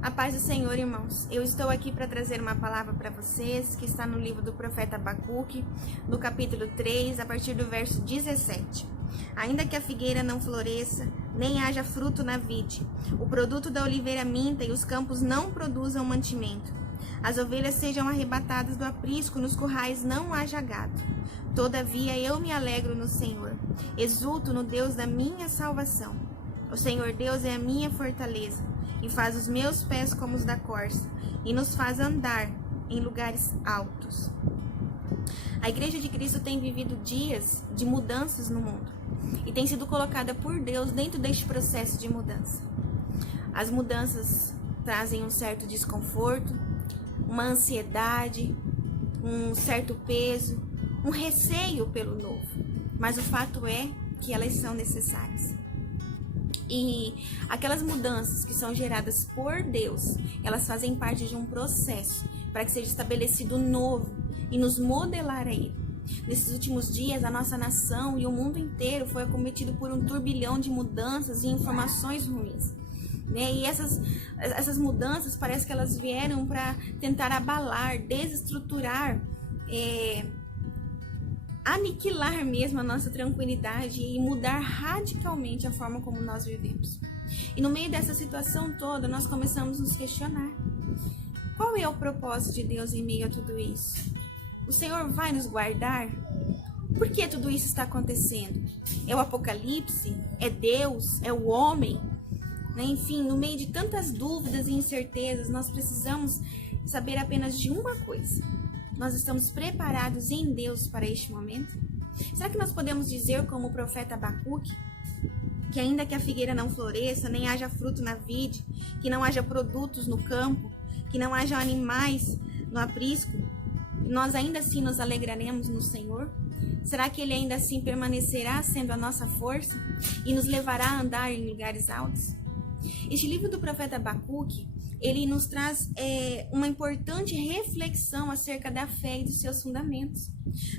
A paz do Senhor, irmãos. Eu estou aqui para trazer uma palavra para vocês, que está no livro do profeta Abacuque, no capítulo 3, a partir do verso 17. Ainda que a figueira não floresça, nem haja fruto na vide, o produto da oliveira minta e os campos não produzam mantimento. As ovelhas sejam arrebatadas do aprisco, nos currais não haja gado. Todavia eu me alegro no Senhor, exulto no Deus da minha salvação. O Senhor Deus é a minha fortaleza, e faz os meus pés como os da corça, e nos faz andar em lugares altos. A Igreja de Cristo tem vivido dias de mudanças no mundo, e tem sido colocada por Deus dentro deste processo de mudança. As mudanças trazem um certo desconforto, uma ansiedade, um certo peso, um receio pelo novo, mas o fato é que elas são necessárias. E aquelas mudanças que são geradas por Deus, elas fazem parte de um processo para que seja estabelecido novo e nos modelar a Ele. Nesses últimos dias, a nossa nação e o mundo inteiro foi acometido por um turbilhão de mudanças e informações ruins. E essas mudanças parece que elas vieram para tentar abalar, desestruturar, aniquilar mesmo a nossa tranquilidade e mudar radicalmente a forma como nós vivemos. E no meio dessa situação toda, nós começamos a nos questionar: qual é o propósito de Deus em meio a tudo isso? O Senhor vai nos guardar? Por que tudo isso está acontecendo? É o Apocalipse? É Deus? É o homem? Enfim, no meio de tantas dúvidas e incertezas, nós precisamos saber apenas de uma coisa: nós estamos preparados em Deus para este momento? Será que nós podemos dizer, como o profeta Abacuque, que ainda que a figueira não floresça, nem haja fruto na vide, que não haja produtos no campo, que não haja animais no aprisco, nós ainda assim nos alegraremos no Senhor? Será que Ele ainda assim permanecerá sendo a nossa força e nos levará a andar em lugares altos? Este livro do profeta Abacuque, ele nos traz uma importante reflexão acerca da fé e dos seus fundamentos.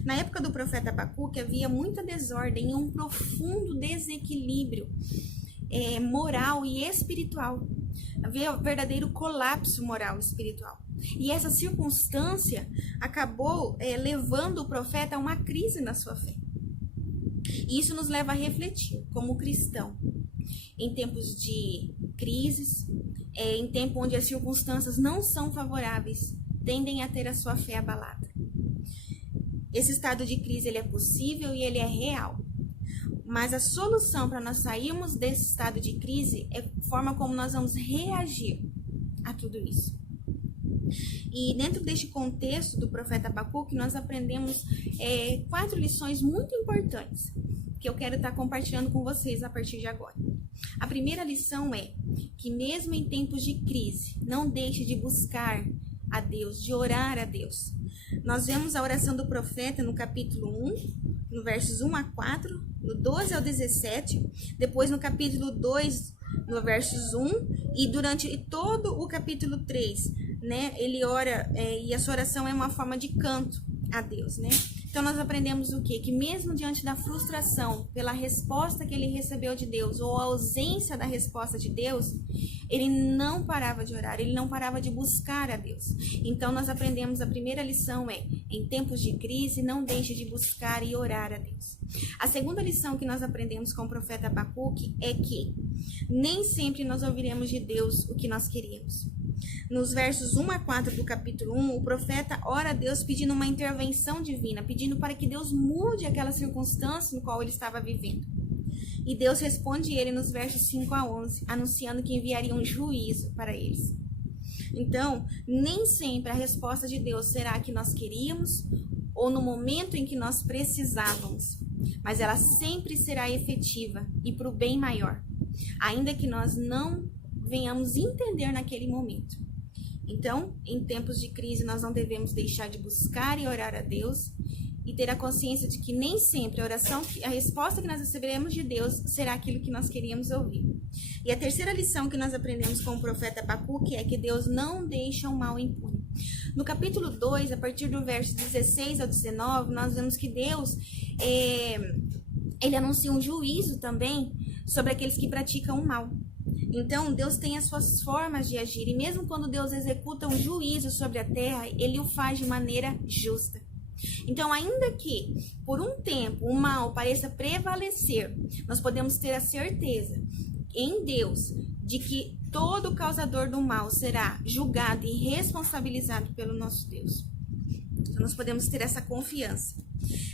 Na época do profeta Abacuque havia muita desordem e um profundo desequilíbrio moral e espiritual. Havia um verdadeiro colapso moral e espiritual. E essa circunstância acabou levando o profeta a uma crise na sua fé. E isso nos leva a refletir, como cristão, em tempos de crises, em tempo onde as circunstâncias não são favoráveis, tendem a ter a sua fé abalada. Esse estado de crise ele é possível e ele é real. Mas a solução para nós sairmos desse estado de crise é a forma como nós vamos reagir a tudo isso. E dentro deste contexto do profeta Abacuque, nós aprendemos 4 lições muito importantes que eu quero estar compartilhando com vocês a partir de agora. A primeira lição é que mesmo em tempos de crise, não deixe de buscar a Deus, de orar a Deus. Nós vemos a oração do profeta no capítulo 1, no versos 1 a 4, no 12 ao 17, depois no capítulo 2, no versos 1, e durante todo o capítulo 3, ele ora, e a sua oração é uma forma de canto a Deus, Então nós aprendemos o quê? Que mesmo diante da frustração pela resposta que ele recebeu de Deus, ou a ausência da resposta de Deus, ele não parava de orar, ele não parava de buscar a Deus. Então nós aprendemos, a primeira lição em tempos de crise, não deixe de buscar e orar a Deus. A segunda lição que nós aprendemos com o profeta Abacuque é que nem sempre nós ouviremos de Deus o que nós queríamos. Nos versos 1 a 4 do capítulo 1, o profeta ora a Deus pedindo uma intervenção divina, pedindo para que Deus mude aquela circunstância no qual ele estava vivendo. E Deus responde ele nos versos 5 a 11, anunciando que enviaria um juízo para eles. Então, nem sempre a resposta de Deus será a que nós queríamos ou no momento em que nós precisávamos, mas ela sempre será efetiva e para o bem maior, ainda que nós não venhamos entender naquele momento. Então, em tempos de crise, nós não devemos deixar de buscar e orar a Deus e ter a consciência de que nem sempre a resposta que nós receberemos de Deus será aquilo que nós queríamos ouvir. E a terceira lição que nós aprendemos com o profeta Abacuque é que Deus não deixa o mal impune. No capítulo 2, a partir do verso 16 ao 19, nós vemos que Deus ele anuncia um juízo também sobre aqueles que praticam o mal. Então, Deus tem as suas formas de agir, e mesmo quando Deus executa um juízo sobre a terra, ele o faz de maneira justa. Então, ainda que por um tempo o mal pareça prevalecer, nós podemos ter a certeza em Deus de que todo causador do mal será julgado e responsabilizado pelo nosso Deus. Então, nós podemos ter essa confiança.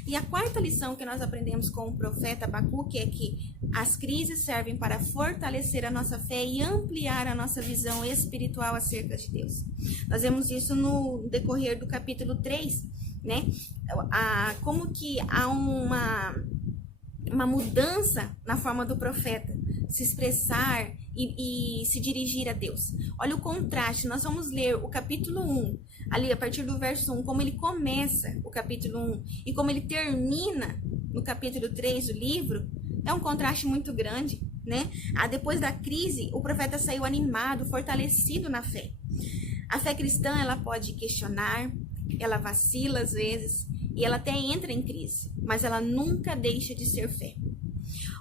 E a quarta lição que nós aprendemos com o profeta Abacuque é que as crises servem para fortalecer a nossa fé e ampliar a nossa visão espiritual acerca de Deus. Nós vemos isso no decorrer do capítulo 3, né? Como que há uma mudança na forma do profeta se expressar e se dirigir a Deus. Olha o contraste, nós vamos ler o capítulo 1, ali a partir do verso 1, como ele começa o capítulo 1 e como ele termina no capítulo 3 do livro, é um contraste muito grande, né? Depois da crise, o profeta saiu animado, fortalecido na fé. A fé cristã, ela pode questionar, ela vacila às vezes, e ela até entra em crise, mas ela nunca deixa de ser fé.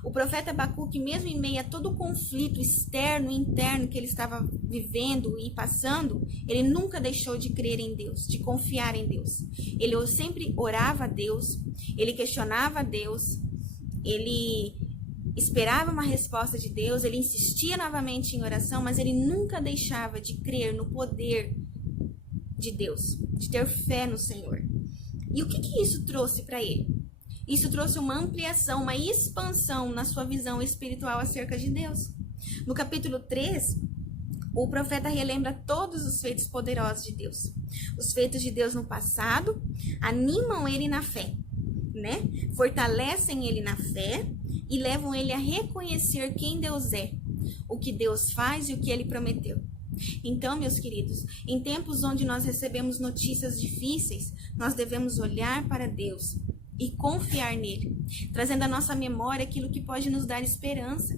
O profeta Abacuque, mesmo em meio a todo o conflito externo e interno que ele estava vivendo e passando, ele nunca deixou de crer em Deus, de confiar em Deus. Ele sempre orava a Deus, ele questionava a Deus, ele esperava uma resposta de Deus, ele insistia novamente em oração, mas ele nunca deixava de crer no poder de Deus, de ter fé no Senhor. E o que isso trouxe para ele? Isso trouxe uma ampliação, uma expansão na sua visão espiritual acerca de Deus. No capítulo 3, o profeta relembra todos os feitos poderosos de Deus. Os feitos de Deus no passado animam ele na fé, né? Fortalecem ele na fé e levam ele a reconhecer quem Deus é, o que Deus faz e o que ele prometeu. Então, meus queridos, em tempos onde nós recebemos notícias difíceis, nós devemos olhar para Deus e confiar nele, trazendo à nossa memória aquilo que pode nos dar esperança,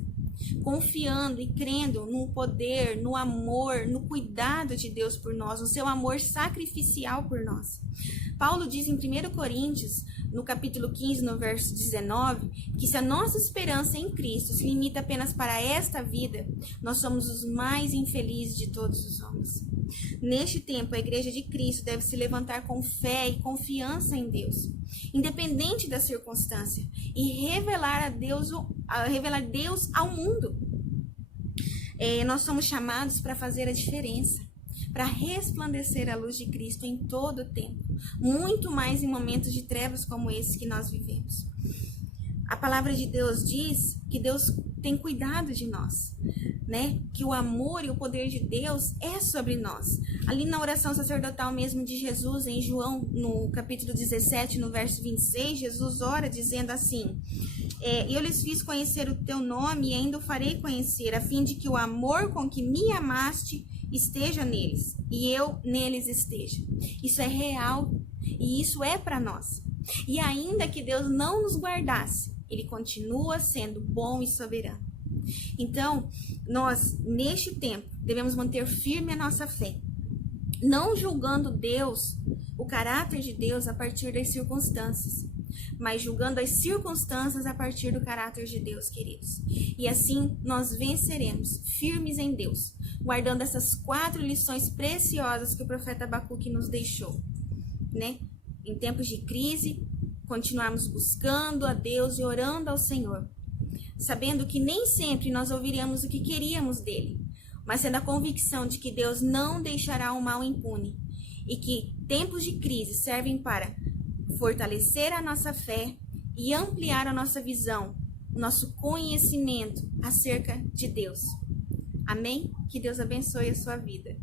confiando e crendo no poder, no amor, no cuidado de Deus por nós, no seu amor sacrificial por nós. Paulo diz em 1 Coríntios, no capítulo 15, no verso 19, que se a nossa esperança em Cristo se limita apenas para esta vida, nós somos os mais infelizes de todos os homens. Neste tempo, a Igreja de Cristo deve se levantar com fé e confiança em Deus, independente da circunstância, e revelar Deus ao mundo. Nós somos chamados para fazer a diferença, para resplandecer a luz de Cristo em todo o tempo, muito mais em momentos de trevas como esse que nós vivemos. A palavra de Deus diz que Deus tem cuidado de nós, né? Que o amor e o poder de Deus é sobre nós. Ali na oração sacerdotal mesmo de Jesus, em João, no capítulo 17, no verso 26, Jesus ora dizendo assim: eu lhes fiz conhecer o teu nome e ainda o farei conhecer, a fim de que o amor com que me amaste esteja neles e eu neles esteja. Isso é real e isso é para nós. E ainda que Deus não nos guardasse, ele continua sendo bom e soberano. Então, nós, neste tempo, devemos manter firme a nossa fé, não julgando Deus, o caráter de Deus a partir das circunstâncias, mas julgando as circunstâncias a partir do caráter de Deus, queridos. E assim nós venceremos, firmes em Deus, guardando essas 4 lições preciosas que o profeta Abacuque nos deixou, né? Em tempos de crise, continuarmos buscando a Deus e orando ao Senhor, sabendo que nem sempre nós ouviremos o que queríamos dele, mas tendo a convicção de que Deus não deixará o mal impune e que tempos de crise servem para fortalecer a nossa fé e ampliar a nossa visão, o nosso conhecimento acerca de Deus. Amém? Que Deus abençoe a sua vida.